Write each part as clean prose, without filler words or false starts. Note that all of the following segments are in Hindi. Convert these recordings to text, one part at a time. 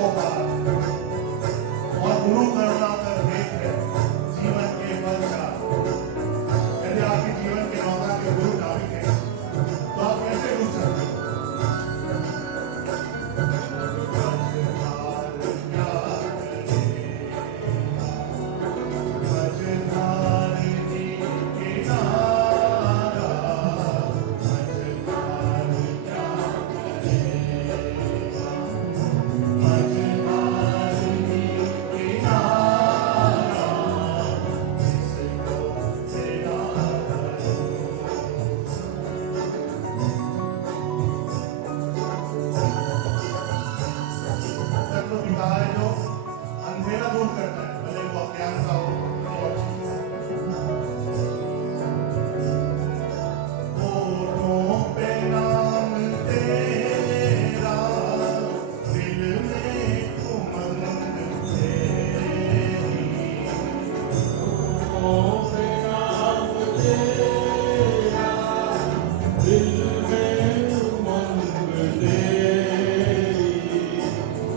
को पार और गुरु करुणा कर देख है जीवन के बल का। यदि आपके जीवन के नौका के गुरु नाविक है तो आप कैसे डूब सकते हो? अंधेरा दूर करता है, भले वो अज्ञान का हो। होठों पे नाम तेरा, दिल में उमंग तेरी। होठों पे नाम तेरा, दिल में उमंग तेरी।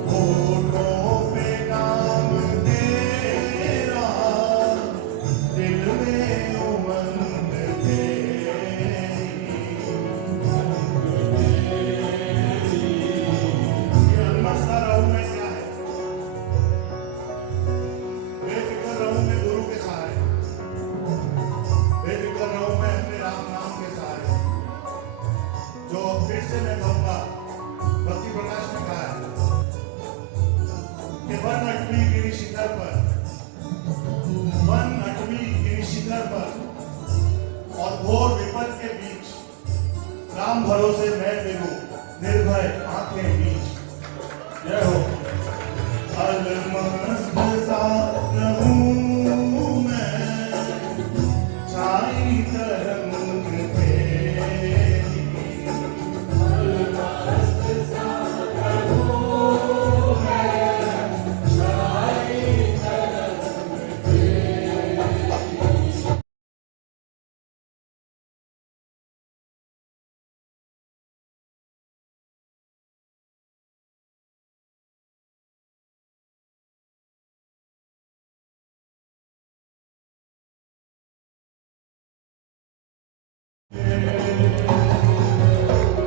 होठों फिर से मैं कहूंगा, भक्ति प्रकाश ने कहा कि वन अटवी गिरी शिखर पर, वन अटवी गिरी शिखर पर और घोर विपद के बीच राम भरोसे मैं फिरूं निर्भय आंखें बीच। जय हो। अलमस्त सा रहूं मैं, छाई तरंग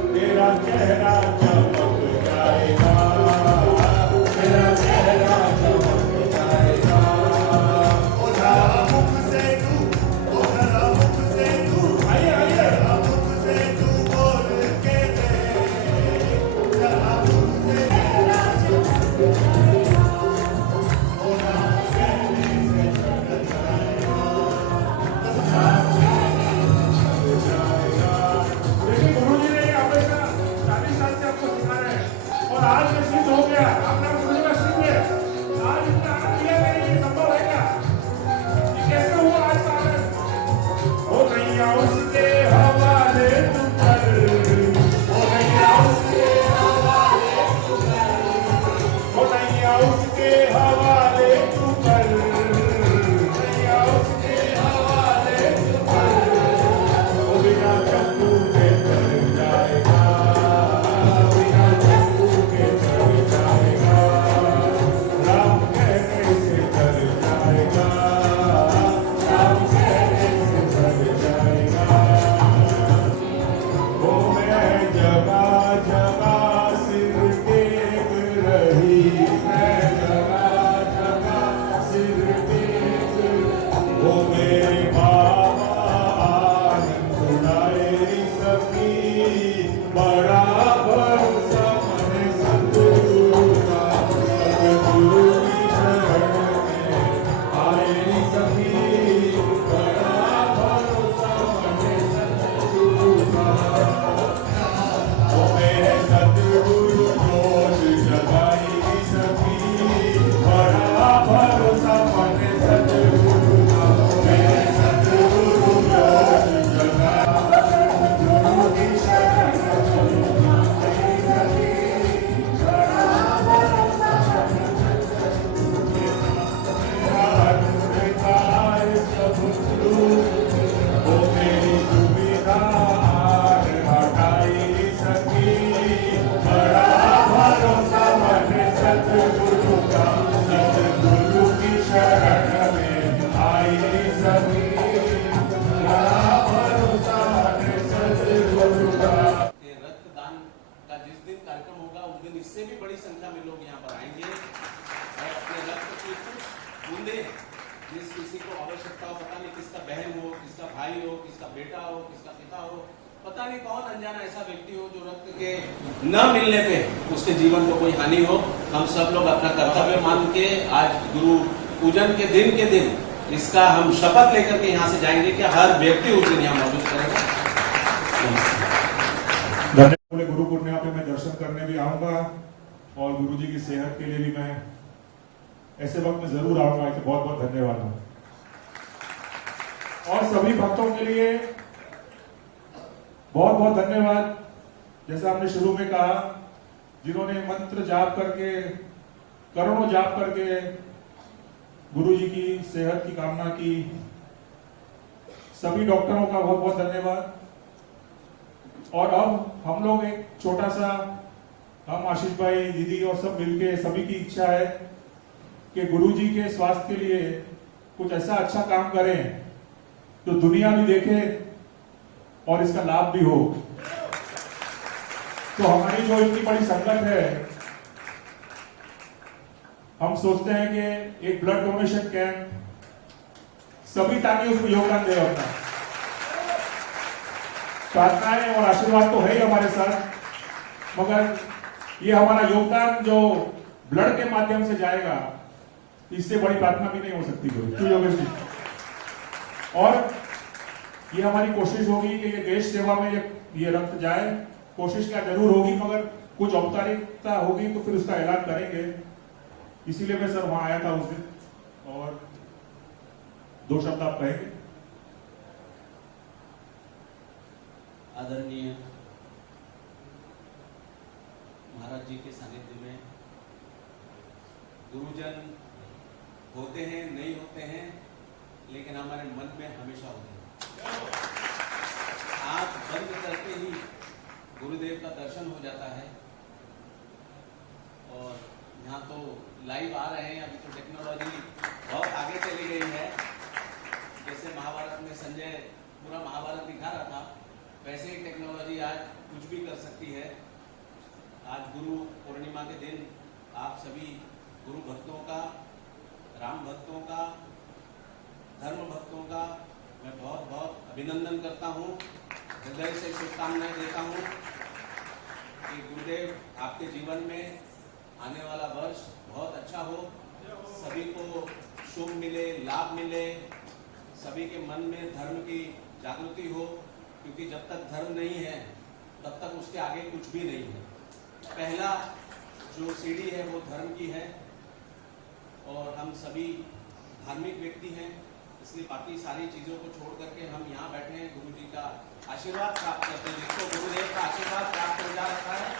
तेरा चेहरा चमक जाएगा, तेरा चेहरा चमक जाएगा। ओ जरा मुख से तू, ओ जरा मुख से तू, जरा मुख से तू बोल के दे, जरा मुख से तेरा चमक जाएगा। ओ ना कहने से चमक जाएगा, भी बड़ी संख्या में लोग यहाँ पर आएंगे और अपने रक्त की कुछ बूंदे जिस किसी को आवश्यकता हो, पता नहीं किसका बहन हो, किसका भाई हो, किसका बेटा हो, किसका पिता हो, पता नहीं कौन अनजाना ऐसा व्यक्ति हो जो रक्त के न मिलने पे उसके जीवन को कोई हानि हो, हम सब लोग अपना कर्तव्य मान के आज गुरु पूजन के दिन इसका हम शपथ लेकर के यहाँ से जाएंगे कि हर व्यक्ति उस दिन यहाँ मौजूद करेगा। धन्यवाद। गुरु पूर्णिमा पे मैं दर्शन करने भी आऊंगा और गुरु जी की सेहत के लिए भी मैं ऐसे वक्त में जरूर आऊंगा। तो बहुत बहुत धन्यवाद। और सभी भक्तों के लिए बहुत बहुत धन्यवाद। जैसा हमने शुरू में कहा, जिन्होंने मंत्र जाप करके, करोड़ों जाप करके गुरु जी की सेहत की कामना की, सभी डॉक्टरों का बहुत बहुत धन्यवाद। और अब हम लोग एक छोटा सा, हम आशीष भाई, दीदी और सब मिलके, सभी की इच्छा है कि गुरु जी के स्वास्थ्य के लिए कुछ ऐसा अच्छा काम करें जो दुनिया भी देखे और इसका लाभ भी हो। तो हमारी जो इतनी बड़ी संगत है, हम सोचते हैं कि एक ब्लड डोनेशन कैंप सभी ताकि उसमें योगदान दे अपना। प्रार्थनाएं और आशीर्वाद तो है ही हमारे साथ, मगर ये हमारा योगदान जो ब्लड के माध्यम से जाएगा, इससे बड़ी प्रार्थना भी नहीं हो सकती क्यों योगेश जी। और ये हमारी कोशिश होगी कि ये देश सेवा में ये रक्त जाए। कोशिश क्या जरूर होगी, मगर कुछ औपचारिकता होगी तो फिर उसका ऐलान करेंगे। इसीलिए मैं सर वहां आया था उस दिन। और दो शब्द आप कहेंगे? आदरणीय महाराज जी के सानिध्य में गुरुजन होते हैं, नहीं होते हैं, लेकिन हमारे मन में हमेशा होते हैं। आंख बंद करके ही गुरुदेव का दर्शन हो जाता है। और यहाँ तो लाइव आ रहे हैं, अभी तो टेक्नोलॉजी बहुत आगे चली गई है। जैसे महाभारत में संजय पूरा महाभारत दिखा रहा था, वैसे ही टेक्नोलॉजी आज कुछ भी कर सकती है। आज गुरु पूर्णिमा के दिन आप सभी गुरु भक्तों का, राम भक्तों का, धर्म भक्तों का मैं बहुत बहुत अभिनंदन करता हूँ, हृदय से शुभकामनाएं देता हूँ कि गुरुदेव आपके जीवन में आने वाला वर्ष बहुत अच्छा हो, सभी को शुभ मिले, लाभ मिले, सभी के मन में धर्म की जागृति हो, क्योंकि जब तक धर्म नहीं है तब तक उसके आगे कुछ भी नहीं है। पहला जो सीढ़ी है वो धर्म की है और हम सभी धार्मिक व्यक्ति हैं, इसलिए बाकी सारी चीज़ों को छोड़ करके हम यहाँ बैठे हैं, गुरु जी का आशीर्वाद प्राप्त करते हैं। जिसको गुरुदेव का आशीर्वाद प्राप्त हो जा रखा है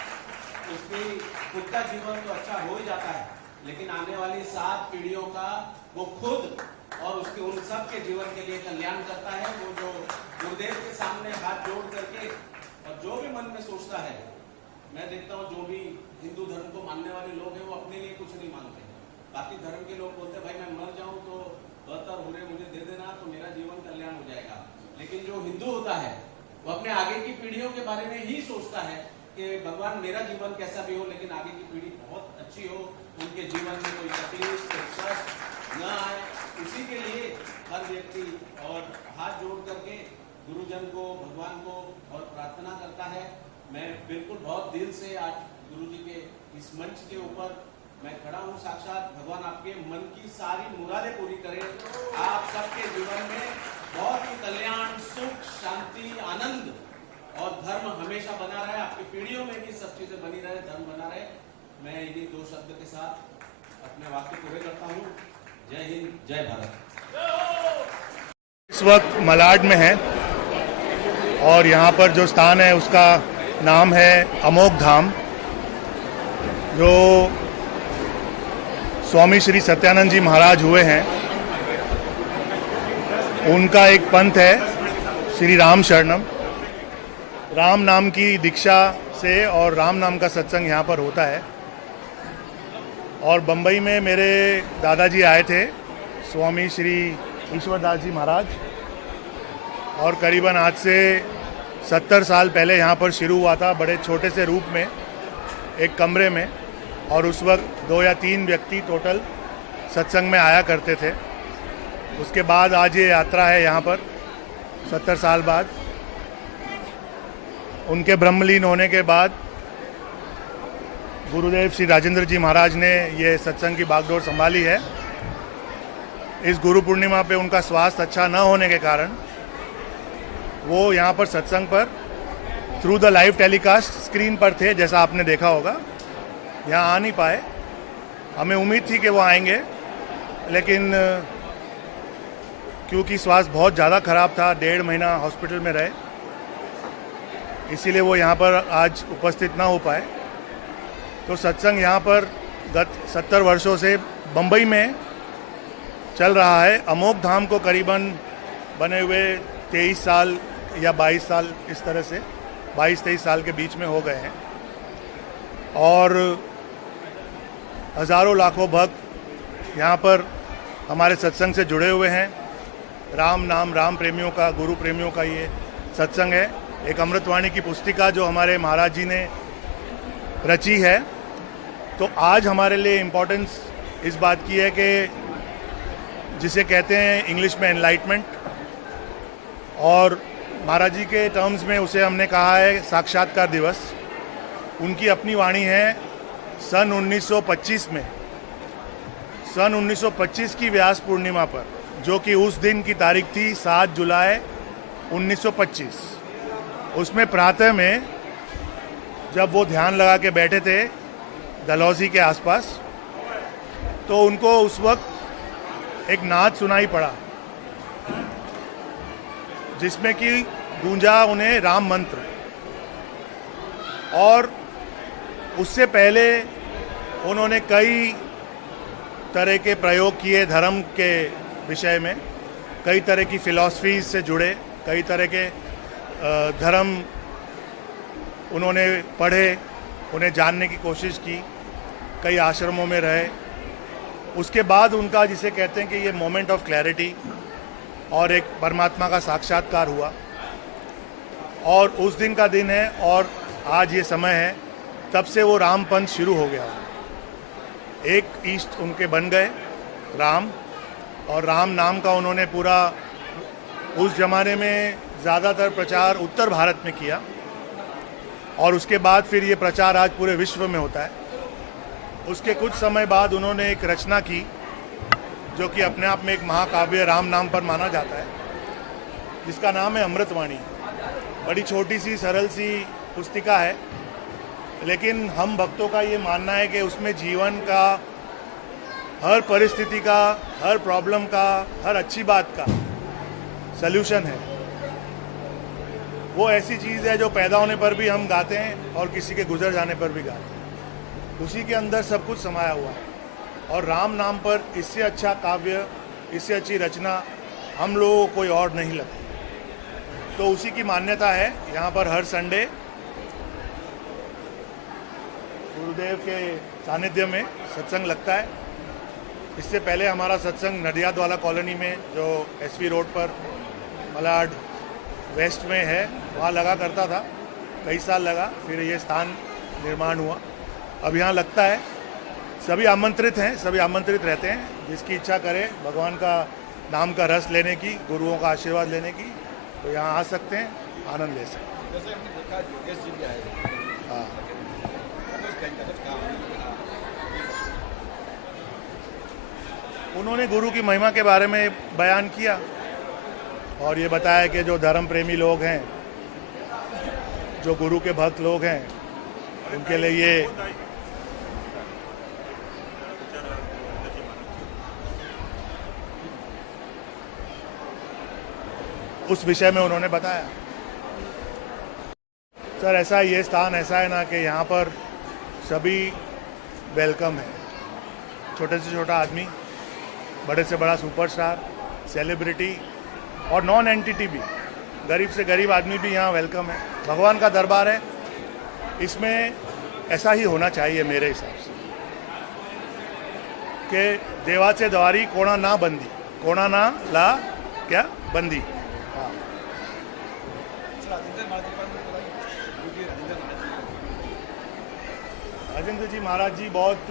उसकी खुद का जीवन तो अच्छा हो ही जाता है, लेकिन आने वाली 7 पीढ़ियों का वो खुद और उसके उन सब के जीवन के लिए कल्याण करता है। वो जो गुरुदेव के सामने हाथ जोड़ करके और जो भी मन में सोचता है, मैं देखता हूँ जो भी हिंदू धर्म को मानने वाले लोग हैं वो अपने लिए कुछ नहीं मांगते हैं। बाकी धर्म के लोग बोलते हैं भाई मैं मर जाऊं तो बहत्तर हो रहे मुझे दे देना तो मेरा जीवन कल्याण हो जाएगा। लेकिन जो हिंदू होता है वो अपने आगे की पीढ़ियों के बारे में ही सोचता है कि भगवान मेरा जीवन कैसा भी हो, लेकिन आगे की पीढ़ी बहुत अच्छी हो, उनके जीवन में कोई तकलीफ, कोई कष्ट न आए, उसी के लिए हर व्यक्ति और हाथ जोड़ करके गुरुजन को, भगवान को और प्रार्थना करता है। मैं बिल्कुल बहुत दिल से आज गुरु जी के इस मंच के ऊपर मैं खड़ा हूँ। साक्षात भगवान आपके मन की सारी मुरादें पूरी करें, आप सबके जीवन में बहुत ही कल्याण, सुख, शांति, आनंद और धर्म हमेशा बना रहे, आपकी पीढ़ियों में भी सब चीजें बनी रहे, धर्म बना रहे। मैं इन्हीं 2 शब्द के साथ अपने वाक्य पूरे करता हूँ। जय हिंद, जय भारत। इस वक्त मलाड में है और यहाँ पर जो स्थान है उसका नाम है अमोघ धाम, जो स्वामी श्री सत्यानंद जी महाराज हुए हैं, उनका एक पंथ है श्री राम शरणम। राम नाम की दीक्षा से और राम नाम का सत्संग यहाँ पर होता है। और बम्बई में मेरे दादाजी आए थे, स्वामी श्री ईश्वरदास जी महाराज, और करीबन आज से 70 साल पहले यहाँ पर शुरू हुआ था, बड़े छोटे से रूप में एक कमरे में। और उस वक्त 2 या 3 व्यक्ति टोटल सत्संग में आया करते थे। उसके बाद आज ये यात्रा है यहाँ पर 70 साल बाद। उनके ब्रह्मलीन होने के बाद गुरुदेव श्री राजेंद्र जी महाराज ने ये सत्संग की बागडोर संभाली है। इस गुरु पूर्णिमा पे उनका स्वास्थ्य अच्छा न होने के कारण वो यहाँ पर सत्संग पर through the live telecast screen पर थे, जैसा आपने देखा होगा। यहाँ आ नहीं पाए। हमें उम्मीद थी कि वो आएंगे, लेकिन क्योंकि स्वास्थ्य बहुत ज़्यादा ख़राब था, 1.5 महीना हॉस्पिटल में रहे, इसीलिए वो यहाँ पर आज उपस्थित ना हो पाए। तो सत्संग यहाँ पर गत 70 वर्षों से बम्बई में चल रहा है। अमोघ धाम को करीबन बने हुए 23 साल या 22 साल, इस तरह से 22-23 साल के बीच में हो गए हैं, और हज़ारों लाखों भक्त यहाँ पर हमारे सत्संग से जुड़े हुए हैं। राम नाम, राम प्रेमियों का, गुरु प्रेमियों का ये सत्संग है। एक अमृतवाणी की पुस्तिका जो हमारे महाराज जी ने रची है। तो आज हमारे लिए इम्पोर्टेंस इस बात की है कि जिसे कहते हैं इंग्लिश में एनलाइटमेंट, और महाराज जी के टर्म्स में उसे हमने कहा है साक्षात्कार दिवस। उनकी अपनी वाणी है सन 1925 में, सन 1925 की व्यास पूर्णिमा पर, जो कि उस दिन की तारीख थी 7 जुलाई 1925। उसमें प्रातः में जब वो ध्यान लगा के बैठे थे डलहौजी के आसपास, तो उनको उस वक्त एक नाद सुनाई पड़ा जिसमें कि गूंजा उन्हें राम मंत्र। और उससे पहले उन्होंने कई तरह के प्रयोग किए धर्म के विषय में, कई तरह की फिलॉसफीज से जुड़े, कई तरह के धर्म उन्होंने पढ़े, उन्हें जानने की कोशिश की, कई आश्रमों में रहे। उसके बाद उनका, जिसे कहते हैं कि ये मोमेंट ऑफ क्लैरिटी और एक परमात्मा का साक्षात्कार हुआ, और उस दिन का दिन है और आज ये समय है। तब से वो राम पंथ शुरू हो गया। एक इष्ट उनके बन गए राम, और राम नाम का उन्होंने पूरा उस जमाने में ज़्यादातर प्रचार उत्तर भारत में किया, और उसके बाद फिर ये प्रचार आज पूरे विश्व में होता है। उसके कुछ समय बाद उन्होंने एक रचना की जो कि अपने आप में एक महाकाव्य राम नाम पर माना जाता है, जिसका नाम है अमृतवाणी। बड़ी छोटी सी सरल सी पुस्तिका है, लेकिन हम भक्तों का ये मानना है कि उसमें जीवन का हर परिस्थिति का, हर प्रॉब्लम का, हर अच्छी बात का सल्यूशन है। वो ऐसी चीज़ है जो पैदा होने पर भी हम गाते हैं और किसी के गुजर जाने पर भी गाते हैं। उसी के अंदर सब कुछ समाया हुआ है, और राम नाम पर इससे अच्छा काव्य, इससे अच्छी रचना हम लोगों को कोई और नहीं लगती। तो उसी की मान्यता है। यहाँ पर हर संडे गुरुदेव के सानिध्य में सत्संग लगता है। इससे पहले हमारा सत्संग नडियाद वाला कॉलोनी में, जो एसवी रोड पर मलाड वेस्ट में है, वहाँ लगा करता था। कई साल लगा, फिर ये स्थान निर्माण हुआ, अब यहाँ लगता है। सभी आमंत्रित हैं, सभी आमंत्रित रहते हैं। जिसकी इच्छा करे भगवान का नाम का रस लेने की, गुरुओं का आशीर्वाद लेने की, तो यहाँ आ सकते हैं, आनंद ले सकते हैं। जैसे हमने देखा योगेश जी भी आए थे। हाँ, उन्होंने गुरु की महिमा के बारे में बयान किया, और ये बताया कि जो धर्म प्रेमी लोग हैं, जो गुरु के भक्त लोग हैं, उनके लिए ये उस विषय में उन्होंने बताया। सर, ऐसा ये स्थान ऐसा है ना कि यहाँ पर सभी वेलकम है। छोटे से छोटा आदमी, बड़े से बड़ा सुपरस्टार, सेलिब्रिटी और नॉन एंटिटी भी, गरीब से गरीब आदमी भी यहाँ वेलकम है। भगवान का दरबार है, इसमें ऐसा ही होना चाहिए मेरे हिसाब से कि देवाचे द्वारी कोणा ना बंदी, कोणा ना ला क्या बंदी। हाँ, राजेंद्र जी महाराज जी बहुत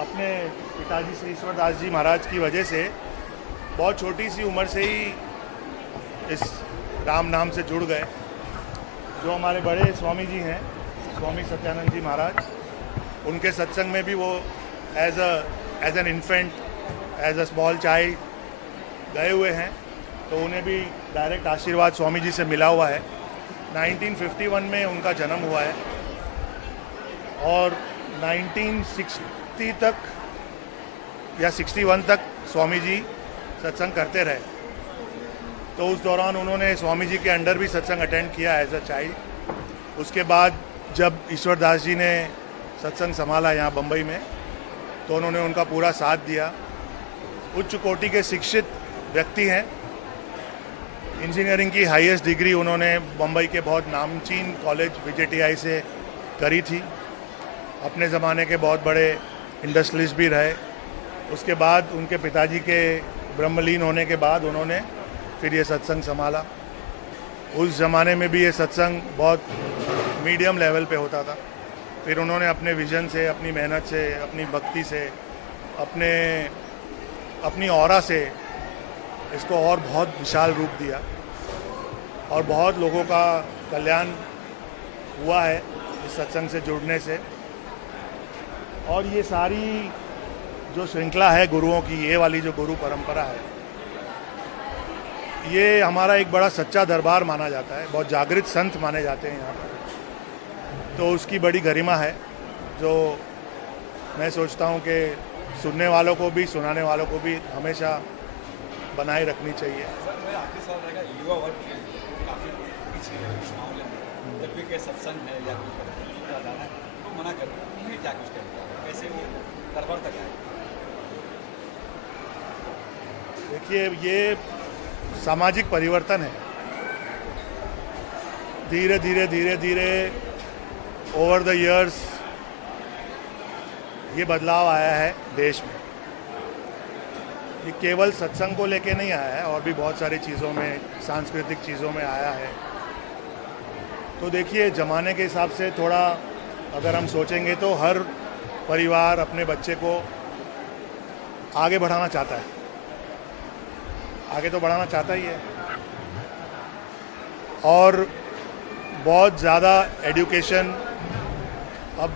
अपने पिताजी श्री ईश्वरदास जी महाराज की वजह से बहुत छोटी सी उम्र से ही इस राम नाम से जुड़ गए। जो हमारे बड़े स्वामी जी हैं, स्वामी सत्यानंद जी महाराज, उनके सत्संग में भी वो as an infant, as a small child गए हुए हैं, तो उन्हें भी डायरेक्ट आशीर्वाद स्वामी जी से मिला हुआ है। 1951 में उनका जन्म हुआ है और 1960 तक या 61 तक स्वामी जी सत्संग करते रहे। तो उस दौरान उन्होंने स्वामी जी के अंडर भी सत्संग अटेंड किया एज अ चाइल्ड। उसके बाद जब ईश्वरदास जी ने सत्संग संभाला यहाँ बम्बई में, तो उन्होंने उनका पूरा साथ दिया। उच्च कोटि के शिक्षित व्यक्ति हैं। इंजीनियरिंग की हाईएस्ट डिग्री उन्होंने बम्बई के बहुत नामचीन कॉलेज VJTI से करी थी। अपने ज़माने के बहुत बड़े इंडस्ट्रियलिस्ट भी रहे। उसके बाद उनके पिताजी के ब्रह्मलीन होने के बाद उन्होंने फिर ये सत्संग संभाला। उस ज़माने में भी ये सत्संग बहुत मीडियम लेवल पे होता था। फिर उन्होंने अपने विजन से, अपनी मेहनत से, अपनी भक्ति से, अपनी ऑरा से इसको और बहुत विशाल रूप दिया और बहुत लोगों का कल्याण हुआ है इस सत्संग से जुड़ने से। और ये सारी जो श्रृंखला है गुरुओं की, ये वाली जो गुरु परंपरा है, ये हमारा एक बड़ा सच्चा दरबार माना जाता है। बहुत जागृत संत माने जाते हैं यहाँ पर। तो उसकी बड़ी गरिमा है जो मैं सोचता हूँ कि सुनने वालों को भी, सुनाने वालों को भी हमेशा बनाए रखनी चाहिए। सर मेरा आखिरी सवाल रहेगा, युवा वर्ग काफ़ी पीछे है इस मामले में। जब भी कोई सत्संग है या कोई जाना है तो मना कर रहे हैं, उन्हें क्या कुछ करना है, कैसे वो दरबार तक आए? देखिए, ये सामाजिक परिवर्तन है। धीरे धीरे ओवर द इयर्स ये बदलाव आया है देश में। ये केवल सत्संग को लेके नहीं आया है, और भी बहुत सारी चीज़ों में, सांस्कृतिक चीज़ों में आया है। तो देखिए, ज़माने के हिसाब से थोड़ा अगर हम सोचेंगे तो हर परिवार अपने बच्चे को आगे बढ़ाना चाहता है। आगे तो बढ़ाना चाहता ही है। और बहुत ज़्यादा एजुकेशन, अब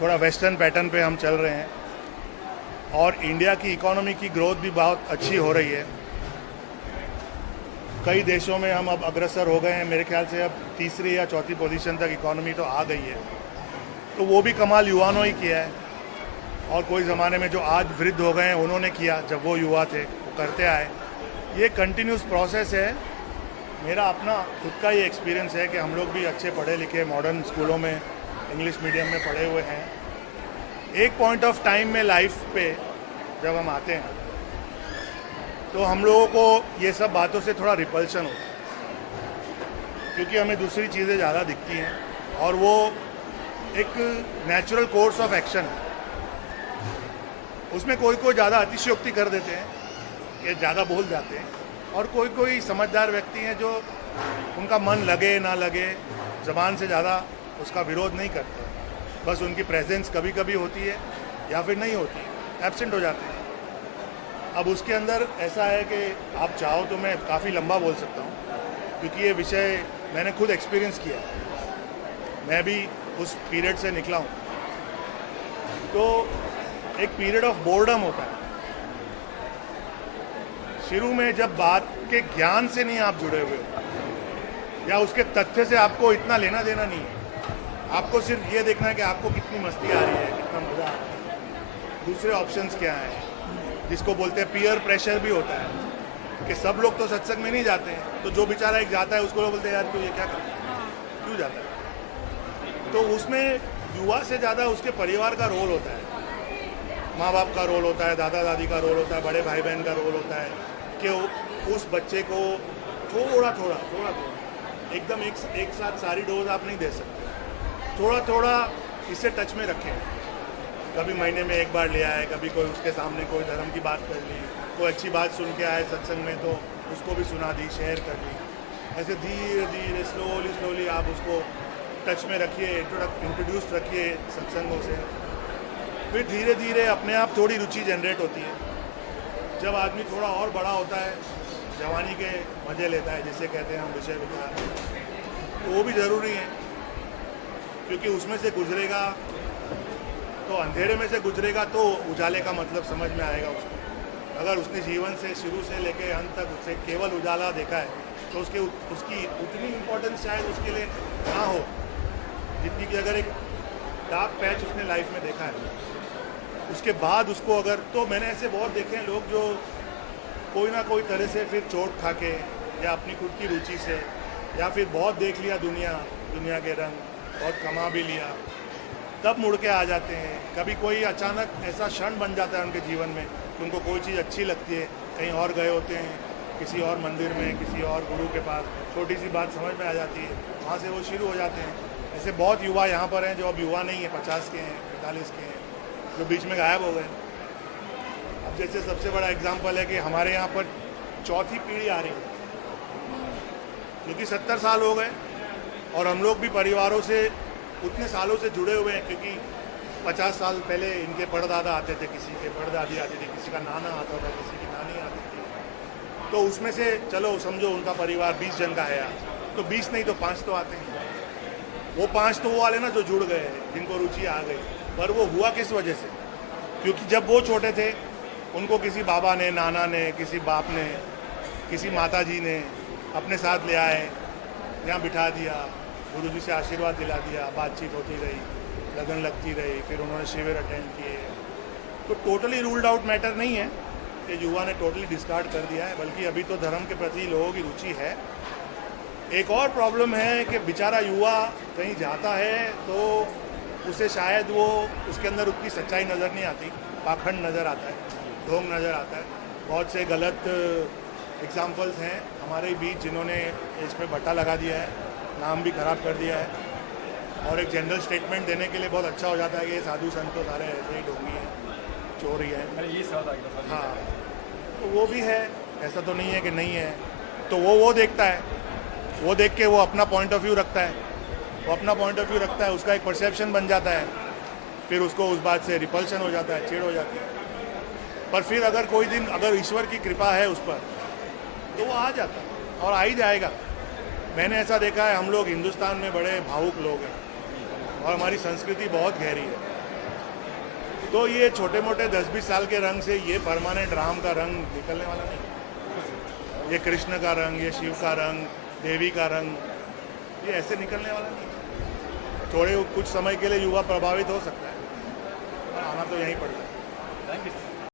थोड़ा वेस्टर्न पैटर्न पे हम चल रहे हैं और इंडिया की इकोनॉमी की ग्रोथ भी बहुत अच्छी हो रही है। कई देशों में हम अब अग्रसर हो गए हैं। मेरे ख्याल से अब तीसरी या चौथी पोजीशन तक इकोनॉमी तो आ गई है। तो वो भी कमाल युवाओं ही किया है। और कोई ज़माने में जो आज वृद्ध हो गए हैं उन्होंने किया, जब वो युवा थे वो करते आए। ये कंटिन्यूस प्रोसेस है। मेरा अपना खुद का ये एक्सपीरियंस है कि हम लोग भी अच्छे पढ़े लिखे मॉडर्न स्कूलों में, इंग्लिश मीडियम में पढ़े हुए हैं। एक पॉइंट ऑफ टाइम में लाइफ पे जब हम आते हैं तो हम लोगों को ये सब बातों से थोड़ा रिपल्शन होता है, क्योंकि हमें दूसरी चीज़ें ज़्यादा दिखती हैं और वो एक नेचुरल कोर्स ऑफ एक्शन है। उसमें कोई ज़्यादा अतिशयोक्ति कर देते हैं, ये ज़्यादा बोल जाते हैं, और कोई समझदार व्यक्ति हैं जो उनका मन लगे ना लगे ज़बान से ज़्यादा उसका विरोध नहीं करते। बस उनकी प्रेजेंस कभी कभी होती है या फिर नहीं होती है, एब्सेंट हो जाते हैं। अब उसके अंदर ऐसा है कि आप चाहो तो मैं काफ़ी लंबा बोल सकता हूँ, क्योंकि ये विषय मैंने खुद एक्सपीरियंस किया है। मैं भी उस पीरियड से निकला हूँ। तो एक पीरियड ऑफ बोर्डम होता है शुरू में, जब बात के ज्ञान से नहीं आप जुड़े हुए हो या उसके तथ्य से आपको इतना लेना देना नहीं है। आपको सिर्फ ये देखना है कि आपको कितनी मस्ती आ रही है, कितना मज़ा आ रहा है, दूसरे ऑप्शंस क्या हैं, जिसको बोलते हैं पीयर प्रेशर भी होता है कि सब लोग तो सत्संग में नहीं जाते हैं, तो जो बेचारा एक जाता है उसको लोग बोलते हैं यार तू ये क्या करता है, क्यों जाता है। तो उसमें युवा से ज़्यादा उसके परिवार का रोल होता है, माँ बाप का रोल होता है, दादा दादी का रोल होता है, बड़े भाई बहन का रोल होता है कि उस बच्चे को थोड़ा एकदम एक साथ सारी डोज आप नहीं दे सकते। थोड़ा इससे टच में रखें। कभी महीने में एक बार ले आए, कभी कोई उसके सामने कोई धर्म की बात कर ली, कोई अच्छी बात सुन के आए सत्संग में तो उसको भी सुना दी, शेयर कर दी। ऐसे धीरे धीरे स्लोली आप उसको टच में रखिए, इंट्रोड्यूस रखिए सत्संगों से, फिर धीरे धीरे अपने आप थोड़ी रुचि जनरेट होती है। जब आदमी थोड़ा और बड़ा होता है, जवानी के मज़े लेता है, जिसे कहते हैं हम विषय विचार, तो वो भी ज़रूरी है, क्योंकि उसमें से गुजरेगा तो अंधेरे में से गुजरेगा तो उजाले का मतलब समझ में आएगा उसको। अगर उसने जीवन से शुरू से लेके अंत तक उसे केवल उजाला देखा है तो उसकी उतनी इम्पोर्टेंस शायद उसके लिए ना हो जितनी कि अगर एक डार्क पैच उसने लाइफ में देखा है। उसके बाद उसको अगर, तो मैंने ऐसे बहुत देखे हैं लोग जो कोई ना कोई तरह से फिर चोट खा के या अपनी खुद की रुचि से या फिर बहुत देख लिया दुनिया के रंग, बहुत कमा भी लिया, तब मुड़ के आ जाते हैं। कभी कोई अचानक ऐसा क्षण बन जाता है उनके जीवन में कि उनको कोई चीज़ अच्छी लगती है, कहीं और गए होते हैं, किसी और मंदिर में, किसी और गुरु के पास, छोटी सी बात समझ में आ जाती है, वहाँ से वो शुरू हो जाते हैं। ऐसे बहुत युवा यहाँ पर हैं जो अब युवा नहीं है, 50 के हैं, 45 के हैं, जो बीच में गायब हो गए। अब जैसे सबसे बड़ा एग्जाम्पल है कि हमारे यहाँ पर चौथी पीढ़ी आ रही है, क्योंकि 70 साल हो गए और हम लोग भी परिवारों से उतने सालों से जुड़े हुए हैं, क्योंकि 50 साल पहले इनके परदादा आते थे, किसी के परदादी आती थी, किसी का नाना आता था, किसी की नानी आती थी, तो उसमें से चलो समझो उनका परिवार 20 जन का है आज, तो 20 नहीं तो 5 तो आते हैं। वो 5 तो वो वाले ना जो जुड़ गए हैं, जिनको रुचि आ गई। पर वो हुआ किस वजह से? क्योंकि जब वो छोटे थे उनको किसी बाबा ने, नाना ने, किसी बाप ने, किसी माता जी ने अपने साथ ले आए, यहाँ बिठा दिया, गुरुजी से आशीर्वाद दिला दिया, बातचीत होती रही, लगन लगती रही, फिर उन्होंने शिविर अटेंड किए। तो टोटली रूल्ड आउट मैटर नहीं है कि युवा ने टोटली डिस्कार्ड कर दिया है, बल्कि अभी तो धर्म के प्रति लोगों की रुचि है। एक और प्रॉब्लम है कि बेचारा युवा कहीं जाता है तो उसे शायद वो उसके अंदर उतनी सच्चाई नज़र नहीं आती, पाखंड नज़र आता है, ढोंग नज़र आता है। बहुत से गलत एग्जाम्पल्स हैं हमारे बीच जिन्होंने इस पर बट्टा लगा दिया है, नाम भी खराब कर दिया है, और एक जनरल स्टेटमेंट देने के लिए बहुत अच्छा हो जाता है कि ये साधु संत तो सारे ऐसे ही ढोंगी हैं, चोर ही हैं। मैंने ये सवाल आ गया। हाँ, तो वो भी है, ऐसा तो नहीं है कि नहीं है। तो वो देखता है, वो देख के वो अपना पॉइंट ऑफ व्यू रखता है, वो अपना पॉइंट ऑफ व्यू रखता है, उसका एक परसेप्शन बन जाता है, फिर उसको उस बात से रिपल्शन हो जाता है, चिढ़ हो जाती है। पर फिर अगर कोई दिन अगर ईश्वर की कृपा है उस पर, तो वो आ जाता है और आ ही जाएगा। मैंने ऐसा देखा है, हम लोग हिंदुस्तान में बड़े भावुक लोग हैं और हमारी संस्कृति बहुत गहरी है। तो ये छोटे मोटे 10-20 साल के रंग से ये परमानेंट राम का रंग निकलने वाला नहीं, ये कृष्ण का रंग, ये शिव का रंग, देवी का रंग, ये ऐसे निकलने वाला नहीं। थोड़े कुछ समय के लिए युवा प्रभावित हो सकता है, पर आना तो यहीं पड़ता है। Thank you.